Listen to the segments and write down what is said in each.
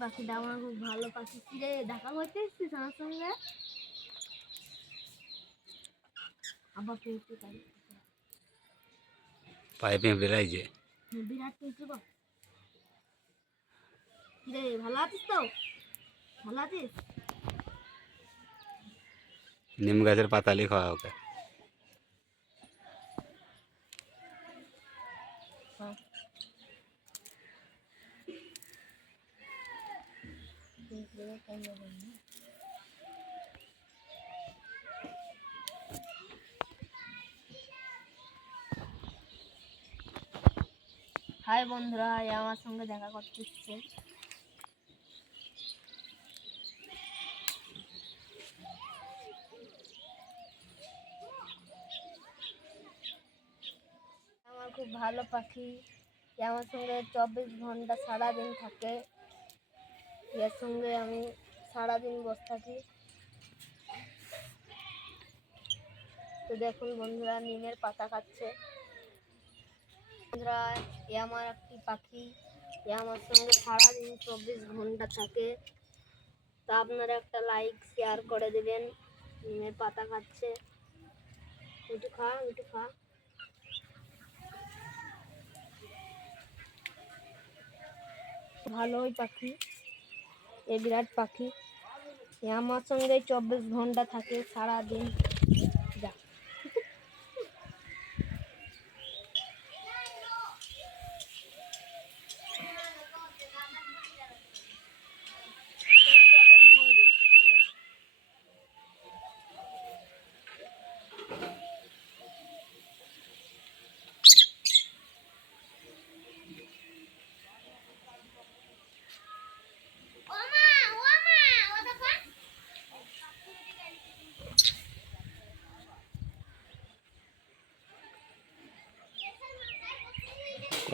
পাখিটা আমার খুব ভালো পাখি। কিরে দেখা করতে এসছিস আমার সঙ্গে? আবার পেয়েছি তাই পাইপে বেড়াই যে। বিরাট পেয়েছি গো কিরে ভালো আছিস তো? ভালো আছিস? নিম গাছের পাতালি খাওয়া ওকে। হাই বন্ধুরা আমার সঙ্গে দেখা করতে এসছে। আমার খুব ভালো পাখি। আমার সঙ্গে চব্বিশ ঘণ্টা সারাদিন থাকে। এর সঙ্গে আমি সারাদিন বসে থাকি। তো দেখুন বন্ধুরা, নিমের পাতা খাচ্ছে। বন্ধুরা, এ আমার একটি পাখি। এ আমার সঙ্গে সারাদিন চব্বিশ ঘণ্টা থাকে। তা আপনারা একটা লাইক শেয়ার করে দেবেন। নিমের পাতা খাচ্ছে। একটু খা একটু খা। ভালোই পাখি। এ বিরাট পাখি। আমার সঙ্গে চব্বিশ ঘণ্টা থাকে সারাদিন। যা।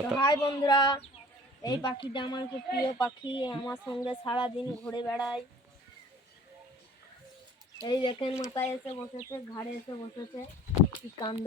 তো হাই বন্ধুরা এই পাখিটা আমার খুব প্রিয় পাখি আমার সঙ্গে সারাদিন ঘুরে বেড়ায়। এই দেখেন মাথায় এসে বসেছে ঘাড়ে এসে বসেছে কি কাণ্ড।